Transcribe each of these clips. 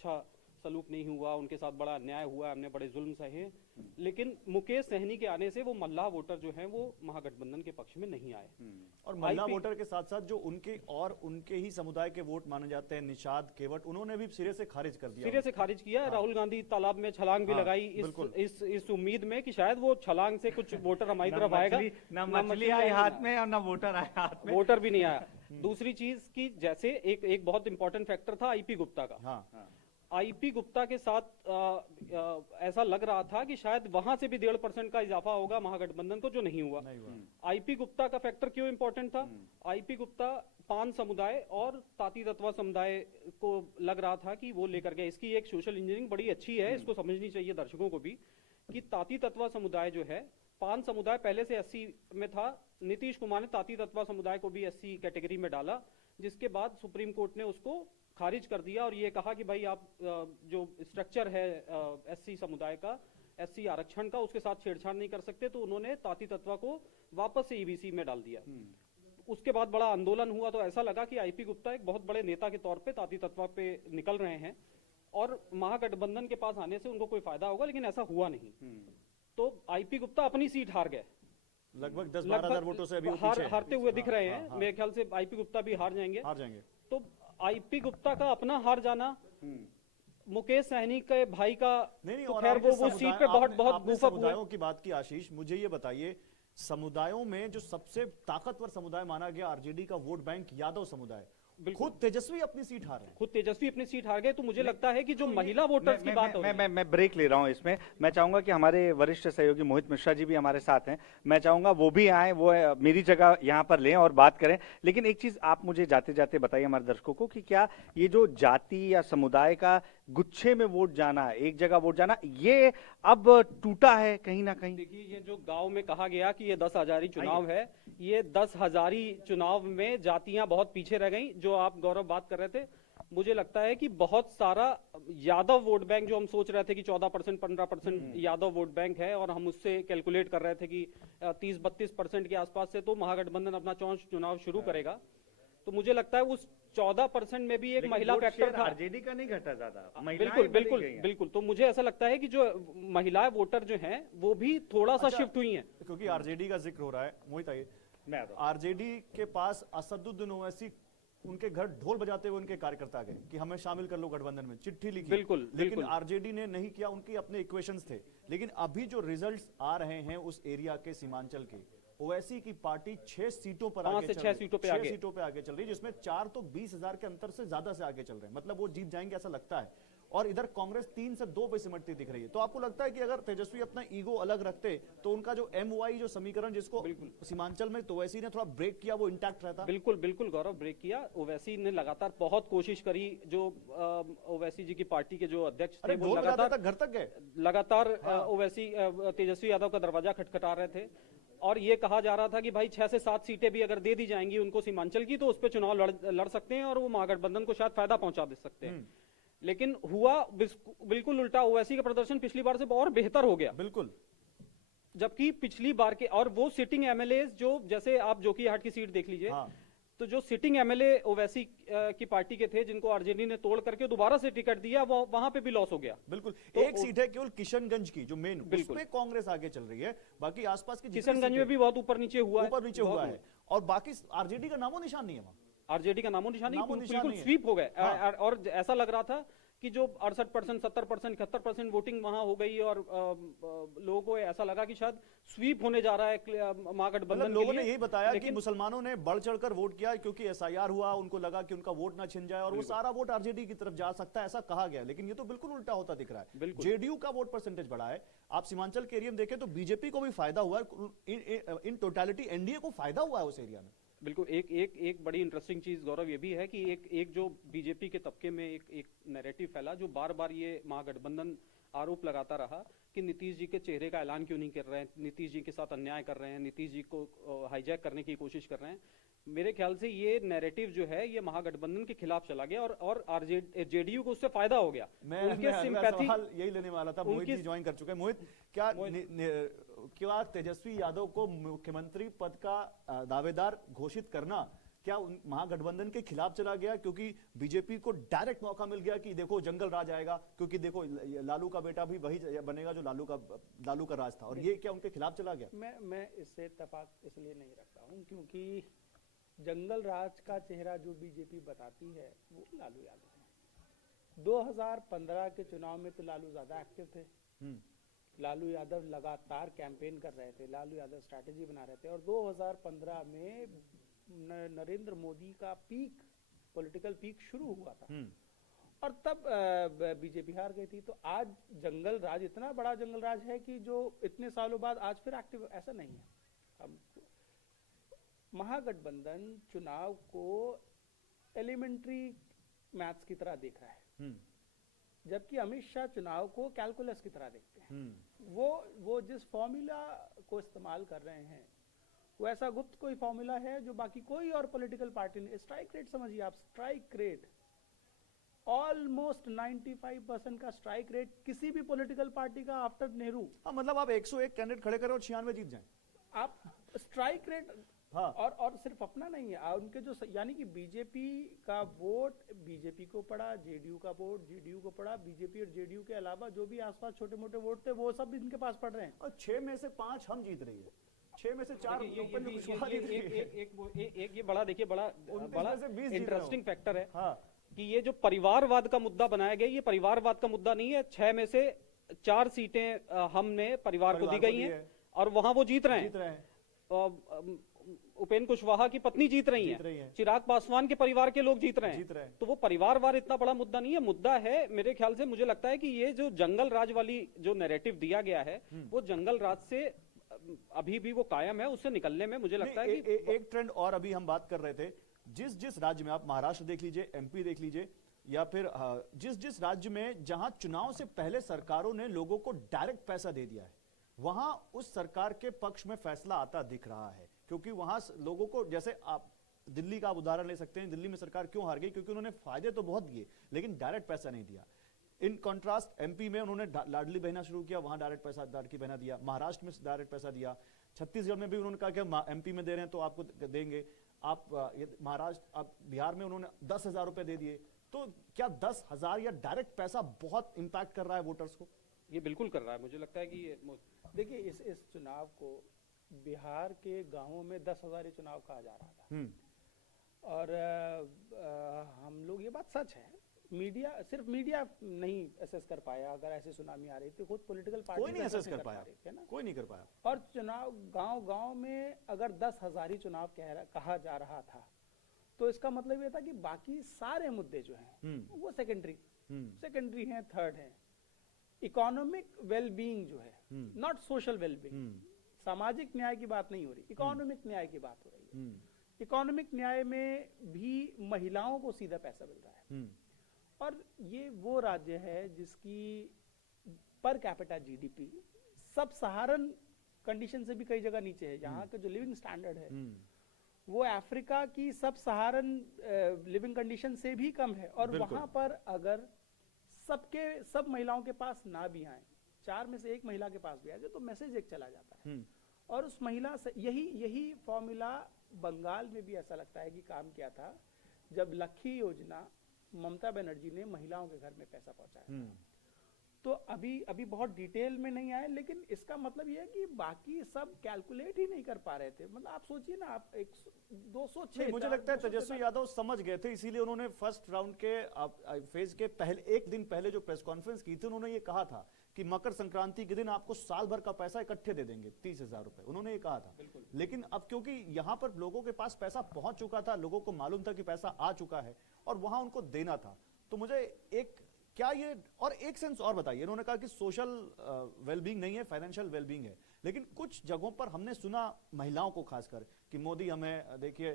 अच्छा सलूक नहीं हुआ, उनके साथ बड़ा अन्याय हुआ, हमने बड़े जुल्म सहे, लेकिन मुकेश सहनी के आने से वो मल्लाह वोटर जो हैं वो महागठबंधन के पक्ष में नहीं आए। और मल्लाह वोटर के साथ साथ जो उनके ही समुदाय के वोट माने जाते हैं, निषाद केवट, उन्होंने भी सिरे से खारिज कर दिया, सिरे से खारिज किया। राहुल गांधी तालाब में छलांग भी लगाई इस उम्मीद में कि शायद वो छलांग से कुछ वोटर हमारी तरफ आएगा, ना मछली आई हाथ में और ना वोटर आया हाथ में, वोटर भी नहीं आया। दूसरी चीज की जैसे एक बहुत इंपॉर्टेंट फैक्टर था आईपी गुप्ता का। आईपी गुप्ता के साथ ऐसा लग रहा था कि शायद वहां से भी 1.5% का इजाफा होगा महागठबंधन को, जो नहीं हुआ। आईपी गुप्ता का फैक्टर क्यों इंपॉर्टेंट था? आईपी गुप्ता पान समुदाय और ताती तत्वा समुदाय को लग रहा था कि वो लेकर गए। इसकी एक सोशल इंजीनियरिंग बड़ी अच्छी है, इसको समझनी चाहिए दर्शकों को भी, कि ताती तत्वा समुदाय जो है, पान समुदाय पहले से एससी में था, नीतीश कुमार ने ताती तत्वा समुदाय को भी एससी कैटेगरी में डाला, जिसके बाद सुप्रीम कोर्ट ने उसको खारिज कर दिया और ये कहा कि भाई आप जो स्ट्रक्चर है एससी समुदाय का, एससी आरक्षण का, उसके साथ छेड़छाड़ नहीं कर सकते, तो उन्होंने ताती तत्वा को वापस से ईबीसी में डाल दिया। उसके बाद बड़ा आंदोलन हुआ, तो ऐसा लगा कि आईपी गुप्ता एक बहुत बड़े नेता के तौर पे ताती तत्वा पे निकल रहे हैं और महागठबंधन के पास आने से उनको कोई फायदा होगा, लेकिन ऐसा हुआ नहीं। तो आईपी गुप्ता अपनी सीट हार गए, लगभग 10-12 हजार वोटों से अभी हारते हुए दिख रहे हैं। मेरे ख्याल से आईपी गुप्ता भी हार जाएंगे। तो आईपी गुप्ता का अपना हार जाना, मुकेश सहनी के भाई का, नहीं, तो खैर वो सीट पे बहुत समुदायों की बात की। आशीष, मुझे ये बताइए, समुदायों में जो सबसे ताकतवर समुदाय माना गया आरजेडी का वोट बैंक यादव समुदाय, खुद तेजस्वी अपनी सीट हार रहे, खुद तेजस्वी अपनी सीट हार गए। तो मुझे लगता है कि जो महिला वोटर्स की बात हो रही है, मैं ब्रेक ले रहा हूं इसमें। मैं चाहूंगा कि हमारे वरिष्ठ सहयोगी मोहित मिश्रा जी भी हमारे साथ हैं, मैं चाहूंगा वो भी आए, वो मेरी जगह यहाँ पर लें और बात करें। लेकिन एक चीज आप मुझे जाते जाते बताइए हमारे दर्शकों को कि क्या ये जो जाति या समुदाय का गुच्छे में वोट जाना, एक जगह वोट जाना, ये अब टूटा है कहीं ना कहीं? देखिए, ये जो गांव में कहा गया कि ये 10,000 चुनाव है, ये 10,000 चुनाव में जातियां बहुत पीछे रह गई। जो आप गौरव बात कर रहे थे, मुझे लगता है कि बहुत सारा यादव वोट बैंक, जो हम सोच रहे थे कि 14% 15% यादव वोट बैंक है, और हम उससे कैलकुलेट कर रहे थे कि 30-32% के आसपास से तो महागठबंधन अपना चुनाव शुरू करेगा। तो मुझे लगता है उस 14% में भी एक महिला फैक्टर था। आरजेडी का नहीं घटा ज्यादा, बिल्कुल। तो मुझे ऐसा लगता है कि जो महिला वोटर जो हैं वो भी थोड़ा सा शिफ्ट हुई हैं। क्योंकि आरजेडी का जिक्र हो रहा है, मोहित आइए, आरजेडी के पास असदुद्दीन ओवैसी उनके घर ढोल बजाते हुए उनके कार्यकर्ता गए कि हमें शामिल कर लो गठबंधन में, चिट्ठी लिखी, लेकिन आरजेडी ने नहीं किया, उनकी अपने इक्वेशंस थे। लेकिन अभी जो रिजल्ट्स आ रहे हैं उस एरिया के, सीमांचल के, ओवैसी की पार्टी 6 सीटों पर आगे चल रही है, 6 सीटों पे आगे चल रही है, जिसमें 4 तो 20,000 के अंतर से ज्यादा से आगे चल रहे हैं, मतलब वो जीत जाएंगे ऐसा लगता है। और इधर कांग्रेस 3 से 2 पे सिमटती दिख रही है। तो आपको लगता है कि अगर तेजस्वी अपना ईगो अलग रखते तो उनका जो MOI जो समीकरण जिसको सीमांचल में तो ओवैसी ने थोड़ा ब्रेक किया, वो इंटैक्ट रहता? बिल्कुल गौरव, ब्रेक किया। ओवैसी ने लगातार बहुत कोशिश करी, जो ओवैसी जी की पार्टी के जो अध्यक्ष थे वो लगातार घर तक गए, लगातार ओवैसी तेजस्वी यादव का दरवाजा खटखटा रहे थे, और ये कहा जा रहा था कि भाई 6 से 7 सीटें भी अगर दे दी जाएंगी उनको सीमांचल की, तो उस पर चुनाव लड़ सकते हैं और वो महागठबंधन को शायद फायदा पहुंचा दे सकते हैं। लेकिन हुआ बिल्कुल उल्टा। ओवैसी का प्रदर्शन पिछली बार से और बेहतर हो गया, बिल्कुल। जबकि पिछली बार के, और वो सिटिंग एमएलए जो, जैसे आप जोकीहाट की सीट देख लीजिए, तो जो सिटिंग एमएलए ओवैसी की पार्टी के थे, जिनको आरजेडी ने तोड़ करके दोबारा से टिकट दिया, वो वहां पे भी लॉस हो गया। बिल्कुल। तो एक सीट है केवल किशनगंज की, जो मेन, उसमें कांग्रेस आगे चल रही है, बाकी आसपास की किशनगंज में भी बहुत ऊपर नीचे हुआ है, और बाकी आरजेडी का नामो निशान नहीं है वहां। आरजेडी का नामो निशान नहीं, बिल्कुल स्वीप हो गए। और ऐसा लग रहा था कि जो 68%, 70%, 71% वोटिंग वहां हो गई, और लोगों को ऐसा लगा कि शायद स्वीप होने जा रहा है महागठबंधन। लोगों ने यही बताया कि मुसलमानों ने बढ़ चढ़कर वोट किया, क्योंकि SIR हुआ, उनको लगा कि उनका वोट ना छिन जाए और वो सारा वोट आरजेडी की तरफ जा सकता है, ऐसा कहा गया। लेकिन ये तो बिल्कुल उल्टा होता दिख रहा है। जेडीयू का वोट परसेंटेज बढ़ा है। आप सीमांचल के एरिया में देखें तो बीजेपी को भी फायदा हुआ है, इन टोटलिटी एनडीए को फायदा हुआ है उस एरिया में। बिल्कुल। एक बड़ी इंटरेस्टिंग चीज गौरव ये भी है कि एक जो बीजेपी के तबके में एक नैरेटिव फैला, जो बार बार ये महागठबंधन आरोप लगाता रहा कि नीतीश जी के चेहरे का ऐलान क्यों नहीं कर रहे हैं, नीतीश जी के साथ अन्याय कर रहे हैं, नीतीश जी को हाईजैक करने की कोशिश कर रहे हैं। मेरे ख्याल से ये नैरेटिव जो है ये महागठबंधन के खिलाफ चला गया, और जेडीयू को उससे फायदा हो गया। उनके सिंपैथी यही लेने वाला था। मोहित जी ज्वाइन कर चुके हैं। मोहित, क्या तेजस्वी यादव को मुख्यमंत्री पद का दावेदार घोषित करना क्या महागठबंधन के खिलाफ चला गया क्योंकि बीजेपी को डायरेक्ट मौका मिल गया कि देखो जंगल राज आएगा, क्योंकि देखो लालू का बेटा भी वही बनेगा जो लालू का राज था, और ये क्या उनके खिलाफ चला गया? मैं इससे इत्तेफाक इसलिए नहीं रखता हूँ क्योंकि जंगल राज का चेहरा जो बीजेपी बताती है वो लालू यादव है। 2015 के चुनाव में तो लालू ज्यादा एक्टिव थे, लालू यादव लगातार कैंपेन कर रहे थे, लालू यादव स्ट्रैटेजी बना रहे थे, और 2015 में नरेंद्र मोदी का पीक, पॉलिटिकल पीक शुरू हुआ था और तब बीजेपी हार गई थी। तो आज जंगल राज इतना बड़ा जंगल राज है कि जो इतने सालों बाद आज फिर एक्टिव, ऐसा नहीं है। अब महागठबंधन चुनाव को एलिमेंट्री मैथ्स की तरह देख रहा है, जबकि अमित शाह चुनाव को कैलकुलस की तरह देखते हैं। वो जिस फॉर्मूला को इस्तेमाल कर रहे हैं वो ऐसा गुप्त कोई फॉर्मूला है जो बाकी कोई और पॉलिटिकल पार्टी ने। स्ट्राइक रेट समझिए आप, स्ट्राइक रेट ऑलमोस्ट 95% का स्ट्राइक रेट किसी भी पॉलिटिकल पार्टी का आफ्टर नेहरू। मतलब आप 101 कैंडिडेट खड़े करें और 96 जीत जाएं, आप स्ट्राइक रेट। हाँ। और सिर्फ अपना नहीं है, उनके जो यानी कि बीजेपी का वोट बीजेपी को पड़ा, जेडीयू का वोट जेडीयू को पड़ा, बीजेपी और जेडीयू के अलावा जो भी आसपास छोटे मोटे वोट थे वो सब इनके पास पड़ रहे हैं। और 6 में से 5 हम जीत रही है, 6 में से 4 एक ये बड़ा देखिए बड़ा इंटरेस्टिंग फैक्टर है। हाँ। कि ये जो परिवारवाद का मुद्दा बनाया गया, ये परिवारवाद का मुद्दा नहीं है। 6 में से 4 सीटें हमने परिवार को दी गई हैं और वहां वो जीत रहे हैं। उपेंद्र कुशवाहा की पत्नी जीत रही हैं, चिराग पासवान के परिवार के लोग जीत रहे हैं। तो वो परिवारवाद इतना बड़ा मुद्दा नहीं है। मुद्दा है मेरे ख्याल से, मुझे लगता है कि ये जो जंगल राज वाली जो नैरेटिव दिया गया है वो जंगल राज से अभी भी वो कायम है। उससे निकलने में मुझे लगता है कि एक ट्रेंड और अभी हम बात कर रहे थे, जिस राज्य में आप महाराष्ट्र देख लीजिए, एमपी देख लीजिए, या फिर जिस राज्य में जहां चुनाव से पहले सरकारों ने लोगों को डायरेक्ट पैसा दे दिया है, वहां उस सरकार के पक्ष में फैसला आता दिख रहा है। क्योंकि वहां लोगों को, जैसे आप दिल्ली का आप उदाहरण ले सकते हैं, दिल्ली में सरकार क्यों हार गई? क्योंकि उन्होंने फायदे तो बहुत दिए लेकिन डायरेक्ट पैसा नहीं दिया। इन कॉन्ट्रास्ट एमपी में उन्होंने लाडली बहना शुरू किया, वहां डायरेक्ट पैसा, लाडली बहना दिया। महाराष्ट्र में डायरेक्ट पैसा दिया। छत्तीसगढ़ में भी उन्होंने कहा कि एमपी में दे रहे हैं तो आपको देंगे। आप महाराष्ट्र, आप बिहार में उन्होंने 10,000 रुपए दे दिए। तो क्या 10,000 या डायरेक्ट पैसा बहुत इंपैक्ट कर रहा है वोटर्स को? ये बिल्कुल कर रहा है। मुझे लगता है कि देखिए इस चुनाव को बिहार के गांवों में 10,000 चुनाव कहा जा रहा था और हम लोग, ये बात सच है, मीडिया, सिर्फ मीडिया नहीं असेस कर पाया। अगर ऐसे सुनामी आ रही थी, खुद पॉलिटिकल पार्टी कोई नहीं असेस कर पाया, कोई नहीं कर पाया। और चुनाव गांव में अगर 10,000 चुनाव कहा जा रहा था तो इसका मतलब ये था कि बाकी सारे मुद्दे जो हैं वो सेकेंडरी हैं, थर्ड हैं। इकोनॉमिक वेलबींग जो है, नॉट सोशल वेलबींग, सामाजिक न्याय की बात नहीं हो रही, इकोनॉमिक न्याय की बात हो रही है। इकोनॉमिक न्याय में भी महिलाओं को सीधा पैसा मिल रहा है। और ये वो राज्य है जिसकी पर कैपिटा जीडीपी सब सहारन कंडीशन से भी कई जगह नीचे है। यहाँ का जो लिविंग स्टैंडर्ड है वो अफ्रीका की सब सहारन लिविंग कंडीशन से भी कम है। और वहां पर अगर सब महिलाओं के पास ना भी आए, 4 में से 1 महिला के पास भी आ जाए तो मैसेज एक चला जाता है। और उस महिला से यही फॉर्मूला बंगाल में भी ऐसा लगता है कि काम किया था, जब लखी योजना ममता बनर्जी ने महिलाओं के घर में पैसा पहुंचाया। तो अभी बहुत डिटेल में नहीं आए, लेकिन इसका मतलब यह है कि बाकी सब कैलकुलेट ही नहीं कर पा रहे थे। मतलब आप सोचिए ना, आप 206, मुझे लगता है तेजस्वी यादव समझ गए थे, इसीलिए उन्होंने फर्स्ट राउंड के फेज के पहले 1 दिन पहले जो प्रेस कॉन्फ्रेंस की थी, उन्होंने ये कहा था कि मकर संक्रांति के दिन आपको साल भर का पैसा इकट्ठे दे देंगे, 30,000 रुपए, उन्होंने ये कहा था। लेकिन अब क्योंकि यहां पर लोगों के पास पैसा पहुंच चुका था, लोगों को मालूम था कि पैसा आ चुका है और वहां उनको देना था, तो मुझे क्या ये, और एक सेंस और बताइए, इन्होंने कहा कि सोशल वेलबींग नहीं है, फाइनेंशियल वेलबींग है। लेकिन कुछ जगहों पर हमने सुना महिलाओं को खासकर कि मोदी हमें देखिए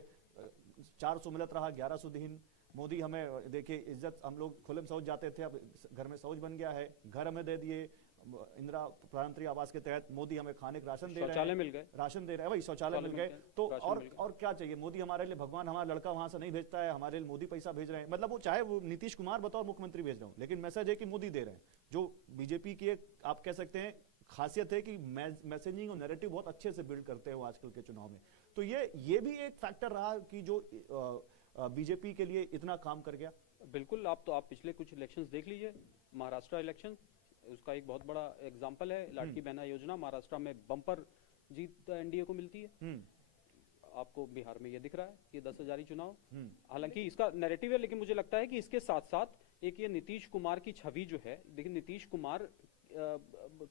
400 मिलत रहा, 1100 दिन, मोदी हमें देखिए इज्जत, हम लोग खुले में शौच जाते थे, अब घर में शौच बन गया है, घर हमें दे दिए, इंदिरा प्रधानमंत्री आवास के तहत मोदी हमें खाने का राशन दे रहे हैं, शौचालय मिल गए, राशन दे रहे हैं, वही शौचालय मिल गए। तो और क्या चाहिए? मोदी हमारे लिए भगवान, हमारा लड़का वहां से नहीं भेजता है, हमारे लिए मोदी पैसा भेज रहे हैं। मतलब वो चाहे वो नीतीश कुमार बताओ मुख्यमंत्री भेज रहे हो, लेकिन मैसेज है कि मोदी दे रहे हैं। जो बीजेपी की आप कह सकते हैं खासियत है कि मैसेजिंग और नैरेटिव बहुत अच्छे से बिल्ड करते हैं वो आजकल के चुनाव में। तो ये भी एक फैक्टर रहा कि जो बीजेपी के लिए इतना काम कर गया। बिल्कुल, आप पिछले कुछ इलेक्शंस देख लीजिए, महाराष्ट्र इलेक्शन उसका एक बहुत बड़ा एग्जांपल है। लाडकी बहना योजना महाराष्ट्र में बम्पर जीत एनडीए को मिलती है। आपको बिहार में ये दिख रहा है, ये 10,000 चुनाव। हालांकि इसका नैरेटिव है, लेकिन मुझे लगता है कि इसके साथ साथ एक ये नीतीश कुमार की छवि जो है, देखिए नीतीश कुमार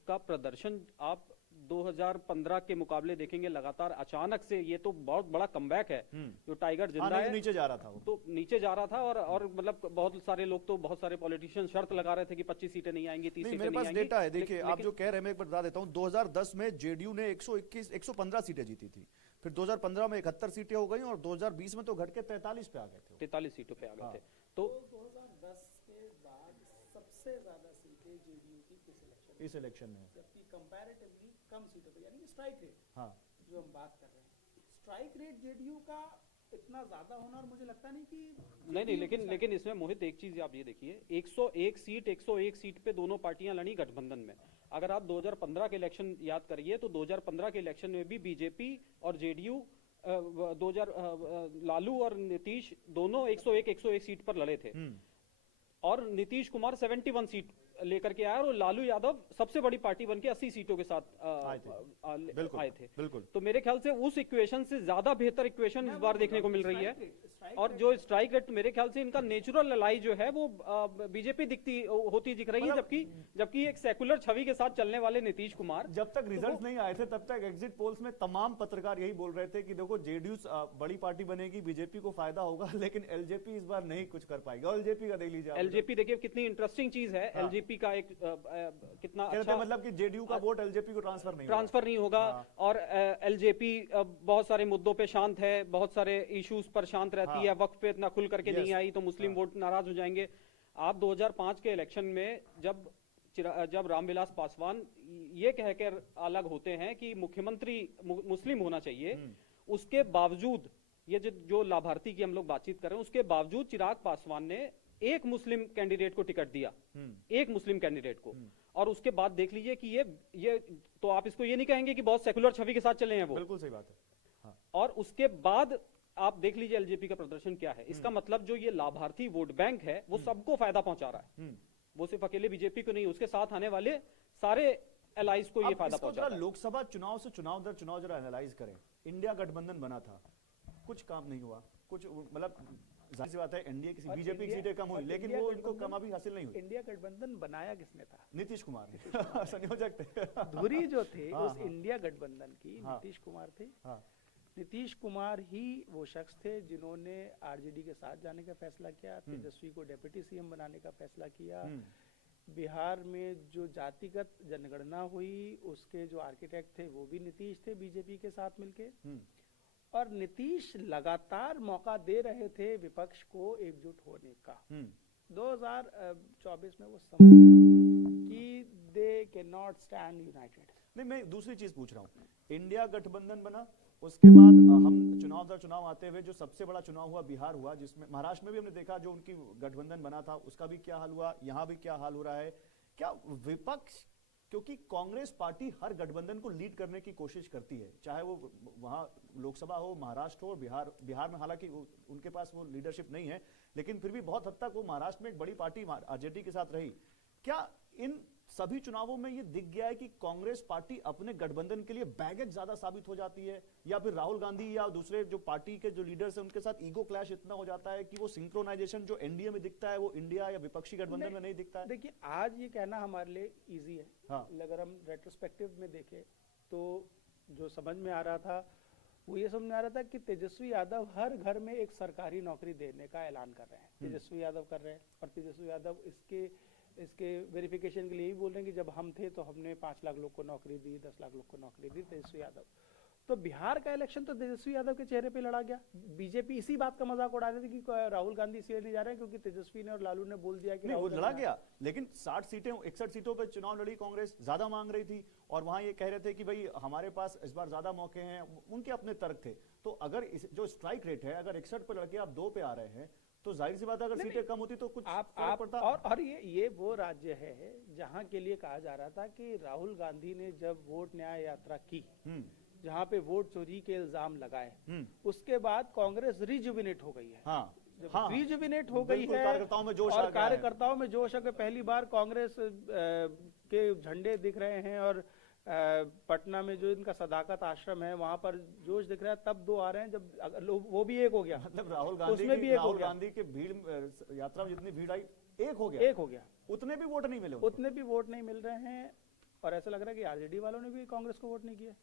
का प्रदर्शन आप 2015 के मुकाबले देखेंगे लगातार अचानक से, ये तो बहुत बड़ा कमबैक है। जो टाइगर जिंदा है, नीचे जा रहा था वो, तो नीचे जा रहा था और मतलब बहुत सारे लोग, तो बहुत सारे पॉलिटिशियन शर्त लगा रहे थे कि 25 सीटें नहीं आएंगी, 30 सीटें नहीं आएंगी। डेटा है, देखिए आप जो कह रहे हैं मैं एक बार बता देता हूं। 2010 में जेडीयू ने 115 सीटें जीती थी, फिर 2015 में 71 सीटें हो गई और 2020 में तो घट के 43 पे आ गए थे, 43 सीटों पे आ गए थे। तो 2010 के बाद सबसे ज्यादा सीटें जेडीयू की इस इलेक्शन में, जबकि कंपैरेटिवली कम सीटों पे, यानी कि स्ट्राइक रेट, हाँ, जो हम बात कर रहे हैं, स्ट्राइक रेट जेडीयू का इतना ज्यादा होना, और मुझे लगता नहीं कि नहीं, लेकिन इसमें मोहित एक चीज आप ये देखिए, 101 सीट पे दोनों पार्टियां लड़ी गठबंधन में। अगर आप 2015 के इलेक्शन याद करिए तो 2015 के इलेक्शन में भी बीजेपी और जेडीयू लालू और नीतीश दोनों 101 सीट पर लड़े थे, और नीतीश कुमार 71 सीट लेकर के आया और लालू यादव सबसे बड़ी पार्टी बनके 80 सीटों के साथ आए थे। बिल्कुल। तो मेरे ख्याल से उस इक्वेशन से ज्यादा बेहतर इक्वेशन इस बार देखने को मिल रही है। और जो स्ट्राइक रेट, मेरे ख्याल से इनका नेचुरल अलाई जो है वो बीजेपी होती दिख रही है, जबकि एक सेकुलर छवि के साथ चलने वाले नीतीश कुमार, जब तक रिजल्ट नहीं आए थे तब तक एग्जिट पोल्स में तमाम पत्रकार यही बोल रहे थे कि देखो जेडीयू बड़ी पार्टी बनेगी, बीजेपी को फायदा होगा, लेकिन एलजेपी इस बार नहीं कुछ कर पाएगी। और एलजेपी का देख लीजिए, एलजेपी देखिए कितनी इंटरेस्टिंग चीज है। एलजेपी का एक कितना अच्छा, मतलब कि जेडीयू का वोट एलजेपी को ट्रांसफर नहीं होगा। और एलजेपी बहुत सारे मुद्दों पे शांत है, बहुत सारे इश्यूज पर शांत रहती है, वक्त पे इतना खुल करके नहीं आई तो मुस्लिम वोट नाराज हो जाएंगे। आप 2005 के इलेक्शन में जब रामविलास पासवान ये कहकर अलग होते हैं कि मुख्यमंत्री मुस्लिम होना चाहिए, उसके बावजूद ये जो लाभार्थी की हम लोग बातचीत कर रहे हैं, उसके बावजूद चिराग पासवान ने एक मुस्लिम कैंडिडेट को टिकट दिया, एक मुस्लिम कैंडिडेट को। और उसके बाद देख लीजिए कि ये तो आप इसको ये नहीं कहेंगे कि बहुत सेकुलर छवि के साथ चले हैं वो, बिल्कुल सही बात है। हाँ। और उसके बाद आप देख लीजिए एलजेपी का प्रदर्शन क्या है। इसका मतलब जो ये लाभार्थी वोट बैंक है वो सबको फायदा पहुंचा रहा है, वो सिर्फ अकेले बीजेपी को नहीं, उसके साथ आने वाले सारे एलाइज को ये फायदा पहुंचा रहा है। लोकसभा चुनाव से चुनाव दर चुनाव जरा एनालाइज करें। इंडिया गठबंधन बना था, कुछ काम नहीं हुआ, कुछ मतलब जाहिर सी बात है एनडीए की बीजेपी की सीटें कम हुई, लेकिन वो इनको कामयाबी हासिल नहीं हुई। इंडिया गठबंधन बनाया किसने था? नीतीश कुमार संयोजक थे। धुरी जो थे उस इंडिया गठबंधन की नीतीश कुमार थे। नीतीश कुमार ही वो शख्स थे जिन्होंने आरजेडी के साथ जाने का फैसला किया, तेजस्वी को डेप्यूटी सीएम बनाने का फैसला किया। बिहार में जो जातिगत जनगणना हुई उसके जो आर्किटेक्ट थे वो भी नीतीश थे, बीजेपी के साथ मिलके। और नीतीश लगातार मौका दे रहे थे विपक्ष को एकजुट होने का। 2024 में वो समझ गए कि they can not stand United. नहीं, मैं दूसरी चीज पूछ रहा हूँ। इंडिया गठबंधन बना, उसके बाद हम चुनाव दर चुनाव आते हुए जो सबसे बड़ा चुनाव हुआ बिहार हुआ, जिसमें महाराष्ट्र में भी हमने देखा जो उनकी गठबंधन बना था उसका भी क्या हाल हुआ, यहाँ भी क्या हाल हो रहा है। क्या विपक्ष, क्योंकि कांग्रेस पार्टी हर गठबंधन को लीड करने की कोशिश करती है, चाहे वो वहां लोकसभा हो, महाराष्ट्र हो, बिहार में हालांकि उनके पास वो लीडरशिप नहीं है, लेकिन फिर भी बहुत हद तक वो महाराष्ट्र में एक बड़ी पार्टी आरजेडी के साथ रही। क्या इन सभी चुनावों में ये दिख गया है कि कांग्रेस पार्टी अपने गठबंधन के लिए बैगेज ज्यादा साबित हो जाती है, या फिर राहुल गांधी या दूसरे जो पार्टी के जो लीडर्स हैं उनके साथ ईगो क्लैश इतना हो जाता है कि वो सिंक्रोनाइजेशन जो एनडीए में दिखता है वो इंडिया या विपक्षी गठबंधन में नहीं दिखता है? देखिए, आज ये कहना हमारे लिए इजी है। हाँ। अगर हम रेट्रोस्पेक्टिव में देखें तो जो समझ में आ रहा था वो ये समझ में आ रहा था कि तेजस्वी यादव हर घर में एक सरकारी नौकरी देने का ऐलान कर रहे हैं। तेजस्वी यादव कर रहे हैं, और तेजस्वी यादव इसके वेरिफिकेशन के लिए ही बोल रहे हैं कि जब हम थे तो हमने 5 लाख लोग को नौकरी दी, 10 लाख लोग को नौकरी दी, तेजस्वी यादव। तो बिहार का इलेक्शन तो तेजस्वी यादव के चेहरे पे लड़ा गया। बीजेपी इसी बात का मजाक उड़ा रही थी कि राहुल गांधी इसलिए नहीं जा रहे हैं क्योंकि तेजस्वी ने और लालू ने बोल दिया कि नहीं, वो लड़ा गया, लेकिन 61 सीटों पर चुनाव लड़ी कांग्रेस, ज्यादा मांग रही थी, और वहां ये कह रहे थे कि भाई हमारे पास इस बार ज्यादा मौके हैं, उनके अपने तर्क थे। तो अगर जो स्ट्राइक रेट है, अगर 61 पर लड़के आप 2 पे आ रहे हैं तो जाहिर सी बात है अगर सीटें कम होती तो कुछ आप पड़ता। और ये वो राज्य है जहां के लिए कहा जा रहा था कि राहुल गांधी ने जब वोट न्याय यात्रा की, जहां पे वोट चोरी के इल्जाम लगाए, उसके बाद कांग्रेस रिजुविनेट हो गई है। रिजुविनेट हो गई है, कार्यकर्ताओं में जोश और कार्यकर्ताओं में जोश है। पहली बार कांग्रेस के झंडे दिख रहे हैं, और पटना में जो इनका सदाकत आश्रम है वहां पर जोश दिख रहा है। तब दो आ रहे हैं जब लोग, वो भी एक हो गया, मतलब राहुल गांधी उसमें भी राहुल गांधी के भीड़ यात्रा में जितनी भीड़ आई एक हो गया। उतने भी वोट नहीं मिले, उतने भी वोट नहीं मिल रहे हैं। और ऐसा लग रहा है कि आरजेडी वालों ने भी कांग्रेस को वोट नहीं किया।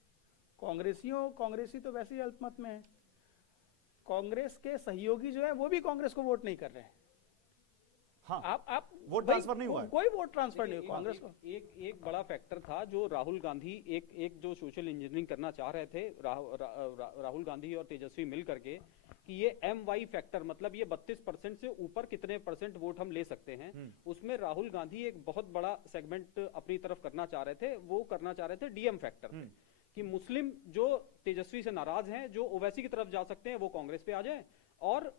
कांग्रेसी तो वैसे ही अल्पमत में है। कांग्रेस के सहयोगी जो है वो भी कांग्रेस को वोट नहीं कर रहे हैं। आप वोट ट्रांसफर नहीं हुआ, कोई वोट ट्रांसफर नहीं हुआ कांग्रेस को। एक बड़ा फैक्टर था जो राहुल गांधी एक जो सोशल इंजीनियरिंग करना चाह रहे थे राहुल गांधी और तेजस्वी मिल करके, कि ये MY फैक्टर, मतलब ये 32% से ऊपर कितने % वोट हम ले सकते हैं, उसमें राहुल गांधी एक बहुत बड़ा सेगमेंट अपनी तरफ करना चाह रहे थे। वो करना चाह रहे थे DM फैक्टर, कि मुस्लिम जो तेजस्वी से नाराज हैं, जो ओवैसी की तरफ जा सकते हैं, वो कांग्रेस पे आ जाए। और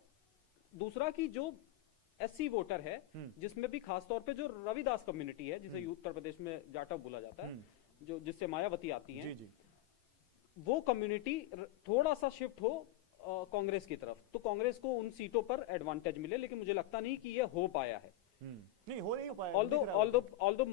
दूसरा कि जो SC वोटर है, जिसमें भी खासतौर पे जो रविदास कम्युनिटी है, जिसे उत्तर प्रदेश में जाटव बोला जाता है, जो जिससे मायावती आती हैं, वो कम्युनिटी थोड़ा सा शिफ्ट हो कांग्रेस की तरफ, तो कांग्रेस को उन सीटों पर एडवांटेज मिले। लेकिन मुझे लगता नहीं कि ये हो पाया है। नहीं हो पाया। ऑल्दो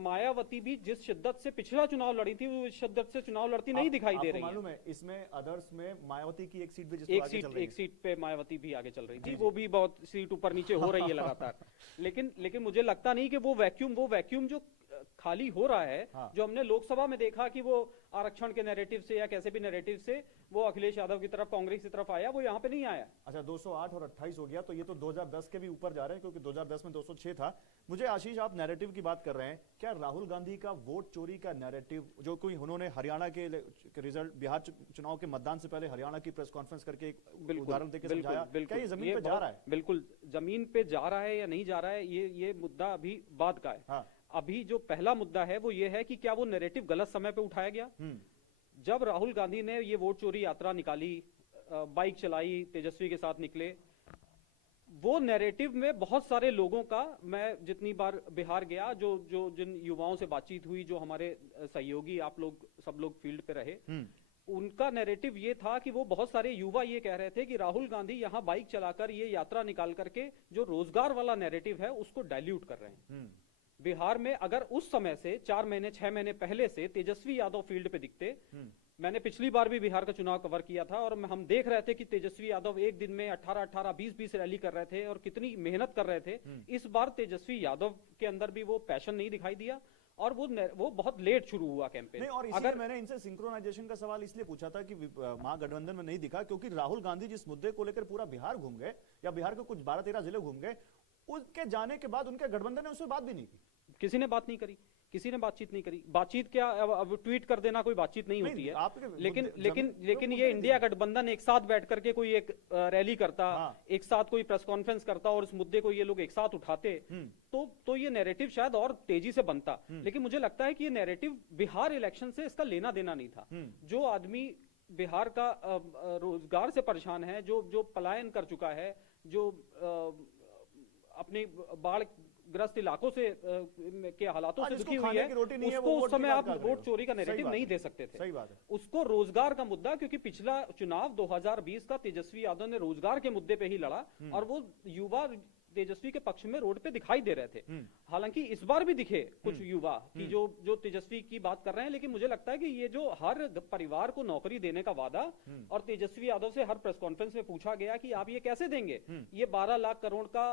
मायावती भी जिस शिद्दत से पिछला चुनाव लड़ी थी, वो इस शिद्दत से चुनाव लड़ती नहीं दिखाई दे रही है। मालूम है इसमें अदर्स में मायावती की एक सीट भी एक सीट पे मायावती भी आगे चल रही थी, वो भी बहुत सीट ऊपर नीचे हो रही है लगातार। लेकिन मुझे लगता नहीं कि वो वैक्यूम जो खाली हो रहा है, जो हमने लोकसभा में देखा कि वो आरक्षण के नैरेटिव से या कैसे भी नैरेटिव से वो अखिलेश यादव की तरफ, कांग्रेस की तरफ आया, वो यहाँ पे नहीं आया। अच्छा, 208 और 28 हो गया, तो ये तो 2010 के भी ऊपर जा रहे हैं, क्योंकि 2010 में 206 था। मुझे आशीष, आप नैरेटिव की बात कर रहे हैं, क्या राहुल गांधी का वोट चोरी का नैरेटिव, जो कोई उन्होंने हरियाणा के रिजल्ट, बिहार चुनाव के मतदान से पहले हरियाणा की प्रेस कॉन्फ्रेंस करके एक उदाहरण देकर समझाया, क्या ये जमीन पे जा रहा है? बिल्कुल जमीन पे जा रहा है या नहीं जा रहा है, ये मुद्दा अभी बाद का है। अभी जो पहला मुद्दा है वो ये है कि क्या वो नैरेटिव गलत समय पे उठाया गया। जब राहुल गांधी ने ये वोट चोरी यात्रा निकाली, बाइक चलाई, तेजस्वी के साथ निकले, वो नैरेटिव में बहुत सारे लोगों का, मैं जितनी बार बिहार गया, जिन युवाओं से बातचीत हुई, जो हमारे सहयोगी आप लोग सब लोग फील्ड पे रहे, उनका नैरेटिव ये था कि वो बहुत सारे युवा ये कह रहे थे कि राहुल गांधी यहाँ बाइक चलाकर ये यात्रा निकाल करके जो रोजगार वाला नैरेटिव है उसको डाइल्यूट कर रहे हैं। बिहार में अगर उस समय से 4 महीने 6 महीने पहले से तेजस्वी यादव फील्ड पे दिखते, मैंने पिछली बार भी बिहार का चुनाव कवर किया था, और हम देख रहे थे कि तेजस्वी यादव एक दिन में 18-18, 20-20 रैली कर रहे थे और कितनी मेहनत कर रहे थे। इस बार तेजस्वी यादव के अंदर भी वो पैशन नहीं दिखाई दिया, और वो बहुत लेट शुरू हुआ कैंपेन। नहीं, और अगर मैंने इनसे सिंक्रोनाइजेशन का सवाल इसलिए पूछा था कि महागठबंधन में नहीं दिखा, क्योंकि राहुल गांधी जिस मुद्दे को लेकर पूरा बिहार घूम गए, या बिहार के कुछ 12-13 जिले घूम गए, उसके जाने के बाद उनके गठबंधन ने उसमें बात भी नहीं की। किसी ने बात नहीं करी, किसी ने बातचीत नहीं करी। बातचीत क्या, अब ट्वीट कर देना कोई बातचीत नहीं होती है। लेकिन ये इंडिया गठबंधन एक साथ बैठ करके कोई एक रैली करता, एक साथ कोई प्रेस कॉन्फ्रेंस करता, और इस मुद्दे को ये लोग एक साथ उठाते, तो ये नैरेटिव शायद और तेजी से बनता। लेकिन मुझे लगता है कि ये नैरेटिव बिहार इलेक्शन से इसका लेना देना नहीं था। जो आदमी बिहार का रोजगार से परेशान है, जो पलायन कर चुका है, जो अपने बाढ़ ग्रस्त इलाकों से के हालातों से दुखी हुई है, उसको उस समय आप वोट चोरी का नैरेटिव नहीं दे सकते थे। सही बात है। उसको रोजगार का मुद्दा, क्योंकि पिछला चुनाव 2020 का तेजस्वी यादव ने रोजगार के मुद्दे पे ही लड़ा, और वो युवा तेजस्वी के पक्ष में रोड पे दिखाई दे रहे थे। हालांकि इस बार भी दिखे कुछ युवा कि जो तेजस्वी की बात कर रहे हैं, लेकिन मुझे लगता है कि ये जो हर परिवार को नौकरी देने का वादा, और तेजस्वी यादव से हर प्रेस कॉन्फ्रेंस में पूछा गया कि आप ये कैसे देंगे, ये 12 लाख करोड़ का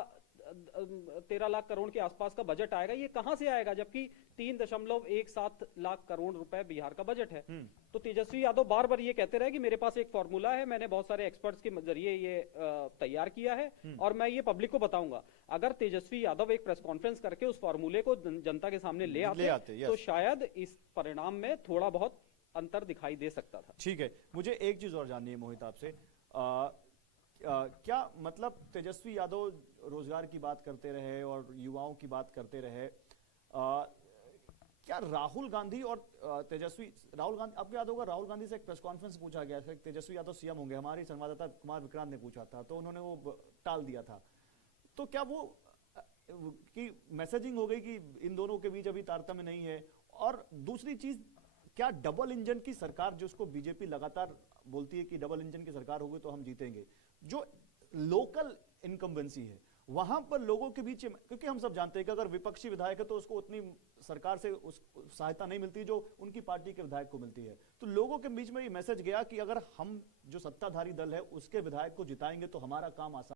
13 लाख करोड़ के आसपास का बजट आएगा, ये कहां से आएगा, जबकि 3.17 लाख करोड़ रुपए बिहार का बजट है। तो तेजस्वी यादव बार बार ये कहते रहे कि मेरे पास एक फॉर्मूला है, मैंने बहुत सारे एक्सपर्ट्स के जरिए ये तैयार किया है, और मैं ये पब्लिक को बताऊंगा। अगर तेजस्वी यादव एक प्रेस कॉन्फ्रेंस करके उस फॉर्मूले को जनता के सामने ले आते तो शायद इस परिणाम में थोड़ा बहुत अंतर दिखाई दे सकता था। ठीक है, मुझे एक चीज और जाननी है मोहित आपसे, क्या मतलब तेजस्वी यादव रोजगार की बात करते रहे और युवाओं की बात करते रहे, क्या राहुल गांधी और राहुल गांधी, आपको याद होगा राहुल गांधी से एक प्रेस कॉन्फ्रेंस पूछा गया था तेजस्वी यादव सीएम होंगे, हमारी संवाददाता कुमार विक्रांत ने पूछा था, तो उन्होंने वो टाल दिया था। तो क्या वो कि मैसेजिंग हो गई कि इन दोनों के बीच अभी तारतम्य नहीं है? और दूसरी चीज, क्या डबल इंजन की सरकार, जिसको बीजेपी लगातार बोलती है कि डबल इंजन की सरकार होगी तो हम जीतेंगे, जो लोकल इनकम्बेंसी है वहां पर लोगों के बीच, क्योंकि हम सब जानते हैं कि अगर विपक्षी विधायक है तो उसको उतनी सरकार से उस सहायता नहीं मिलती जो उनकी पार्टी के विधायक को मिलती है। तो लोगों के बीच में ये मैसेज गया कि अगर हम जो सत्ताधारी दल है उसके विधायक को जिताएंगे तो हमारा काम आसान